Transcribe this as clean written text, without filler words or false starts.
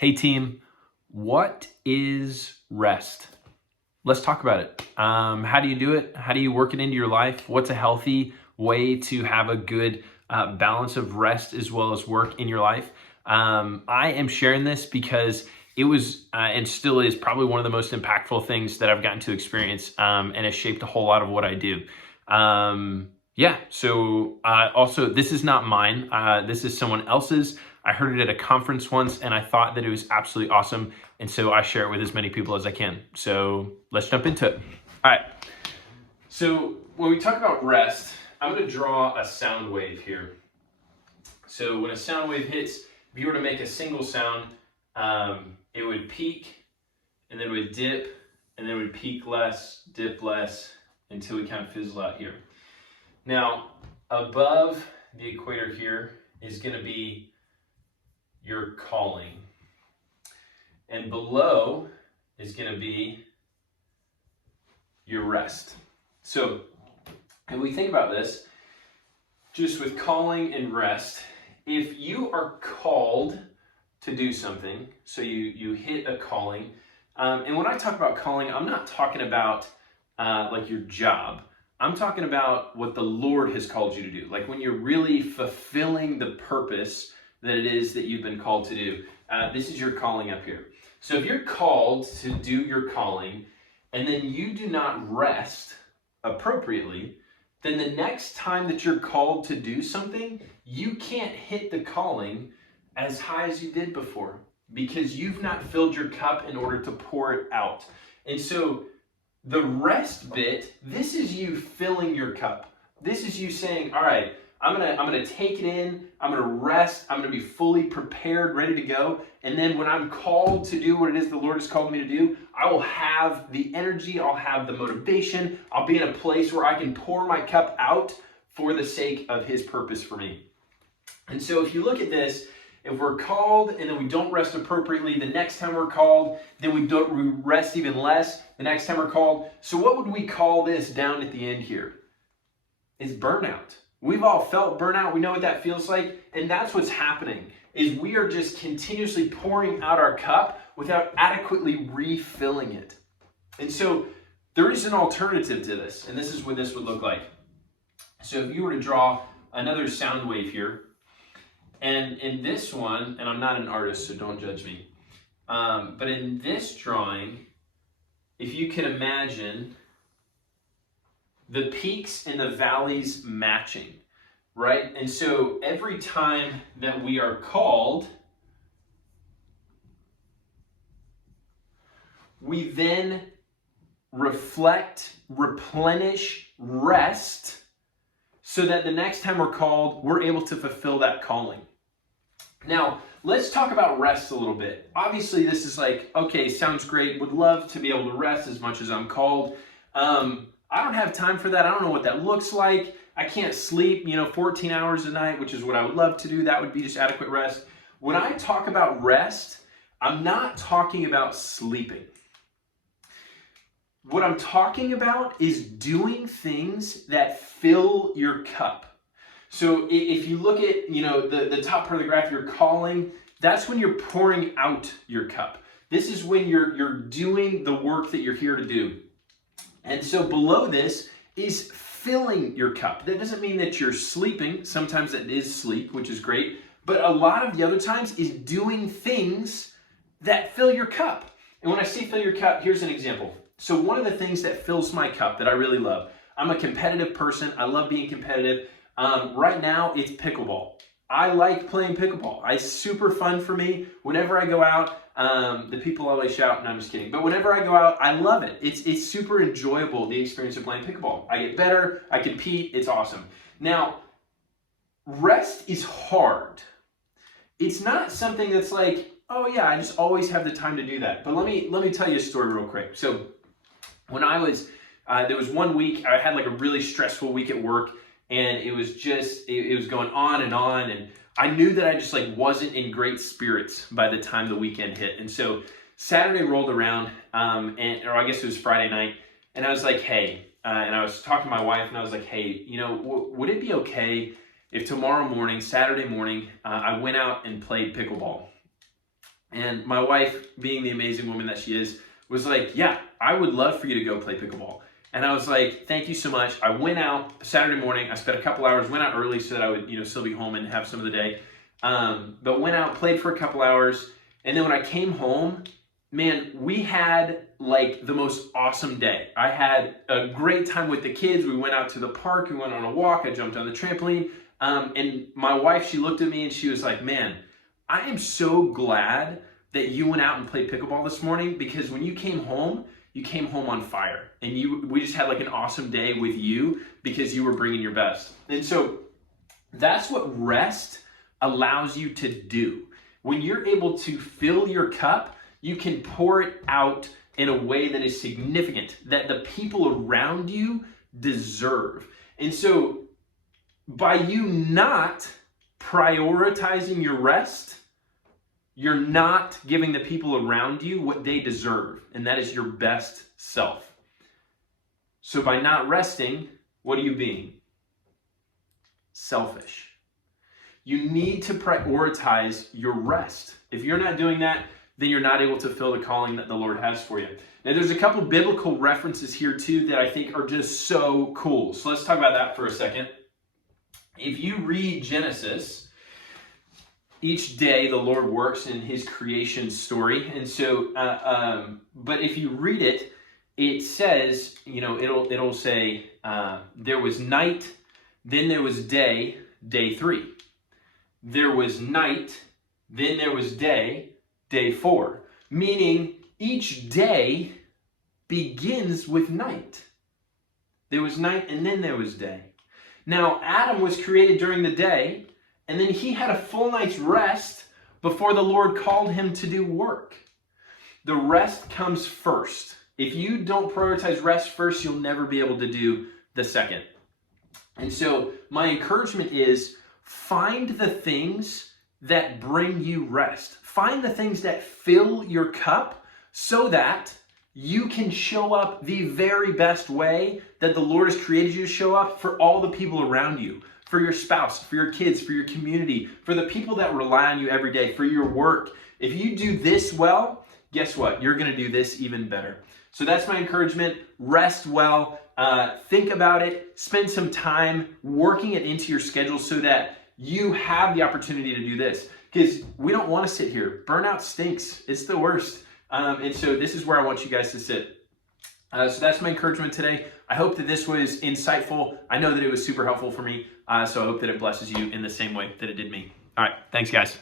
Hey team, what is rest? Let's talk about it. How do you do it? How do you work it into your life? What's a healthy way to have a good balance of rest as well as work in your life? I am sharing this because it was and still is probably one of the most impactful things that I've gotten to experience, and has shaped a whole lot of what I do. Also, this is not mine. This is someone else's. I heard it at a conference once and I thought that it was absolutely awesome. And so I share it with as many people as I can. So let's jump into it. All right. So when we talk about rest, I'm going to draw a sound wave here. So when a sound wave hits, if you were to make a single sound, it would peak and then it would dip and then it would peak less, dip less until we kind of fizzle out here. Now, above the equator here is going to be your calling. And below is going to be your rest. So, and we think about this, just with calling and rest, if you are called to do something, so you hit a calling, and when I talk about calling, I'm not talking about like your job. I'm talking about what the Lord has called you to do. Like when you're really fulfilling the purpose that it is that you've been called to do. This is your calling up here. So if you're called to do your calling and then you do not rest appropriately, then the next time that you're called to do something, you can't hit the calling as high as you did before because you've not filled your cup in order to pour it out. And so the rest bit, this is you filling your cup. This is you saying, all right, I'm gonna take it in, I'm gonna rest, I'm gonna be fully prepared, ready to go. And then when I'm called to do what it is the Lord has called me to do, I will have the energy, I'll have the motivation, I'll be in a place where I can pour my cup out for the sake of His purpose for me. And so if you look at this, if we're called and then we don't rest appropriately, the next time we're called, then we rest even less the next time we're called. So what would we call this down at the end here? It's burnout. We've all felt burnout. We know what that feels like. And that's what's happening, is we are just continuously pouring out our cup without adequately refilling it. And so there is an alternative to this. And this is what this would look like. So if you were to draw another sound wave here, and in this one, and I'm not an artist, so don't judge me, but in this drawing, if you can imagine the peaks and the valleys matching, right? And so every time that we are called, we then reflect, replenish, rest, so that the next time we're called, we're able to fulfill that calling. Now, let's talk about rest a little bit. Obviously, this is like, okay, sounds great. Would love to be able to rest as much as I'm called. I don't have time for that. I don't know what that looks like. I can't sleep, 14 hours a night, which is what I would love to do. That would be just adequate rest. When I talk about rest, I'm not talking about sleeping. What I'm talking about is doing things that fill your cup. So if you look at, the top part of the graph, your calling, that's when you're pouring out your cup. This is when you're doing the work that you're here to do. And so below this is filling your cup. That doesn't mean that you're sleeping. Sometimes that is sleep, which is great. But a lot of the other times is doing things that fill your cup. And when I say fill your cup, here's an example. So one of the things that fills my cup that I really love, I'm a competitive person. I love being competitive. Right now, it's pickleball. I like playing pickleball. It's super fun for me. Whenever I go out, the people always shout, no, I'm just kidding. But whenever I go out, I love it. It's super enjoyable, the experience of playing pickleball. I get better, I compete, it's awesome. Now, rest is hard. It's not something that's like, oh yeah, I just always have the time to do that. But let me tell you a story real quick. So when I was, there was one week, I had like a really stressful week at work, and it was just, it was going on, and I knew that I just wasn't in great spirits by the time the weekend hit. And so Saturday rolled around, or I guess it was Friday night, and I was like, hey, and I was talking to my wife, and I was like, hey, would it be okay if tomorrow morning, Saturday morning, I went out and played pickleball? And my wife, being the amazing woman that she is, was like, yeah, I would love for you to go play pickleball. And I was like, thank you so much. I went out Saturday morning. I spent a couple hours, went out early so that I would, still be home and have some of the day. But went out, played for a couple hours. And then when I came home, man, we had like the most awesome day. I had a great time with the kids. We went out to the park. We went on a walk. I jumped on the trampoline. And my wife, she looked at me and she was like, man, I am so glad that you went out and played pickleball this morning, because when you came home on fire, and we just had like an awesome day with you because you were bringing your best. And so that's what rest allows you to do. When you're able to fill your cup, you can pour it out in a way that is significant, that the people around you deserve. And so by you not prioritizing your rest, you're not giving the people around you what they deserve, and that is your best self. So by not resting, what are you being? Selfish. You need to prioritize your rest. If you're not doing that, then you're not able to fill the calling that the Lord has for you. Now, there's a couple biblical references here too that I think are just so cool. So let's talk about that for a second. If you read Genesis, each day the Lord works in his creation story. And so, but if you read it, it says, it'll say, there was night, then there was day 3. There was night, then there was day 4. Meaning each day begins with night. There was night and then there was day. Now, Adam was created during the day, and then he had a full night's rest before the Lord called him to do work. The rest comes first. If you don't prioritize rest first, you'll never be able to do the second. And so my encouragement is, find the things that bring you rest. Find the things that fill your cup so that you can show up the very best way that the Lord has created you to show up for all the people around you. For your spouse, for your kids, for your community, for the people that rely on you every day, for your work. If you do this well, guess what? You're going to do this even better. So that's my encouragement. Rest well. Think about it. Spend some time working it into your schedule so that you have the opportunity to do this. Because we don't want to sit here. Burnout stinks. It's the worst. And so this is where I want you guys to sit. So that's my encouragement today. I hope that this was insightful. I know that it was super helpful for me. So I hope that it blesses you in the same way that it did me. All right. Thanks, guys.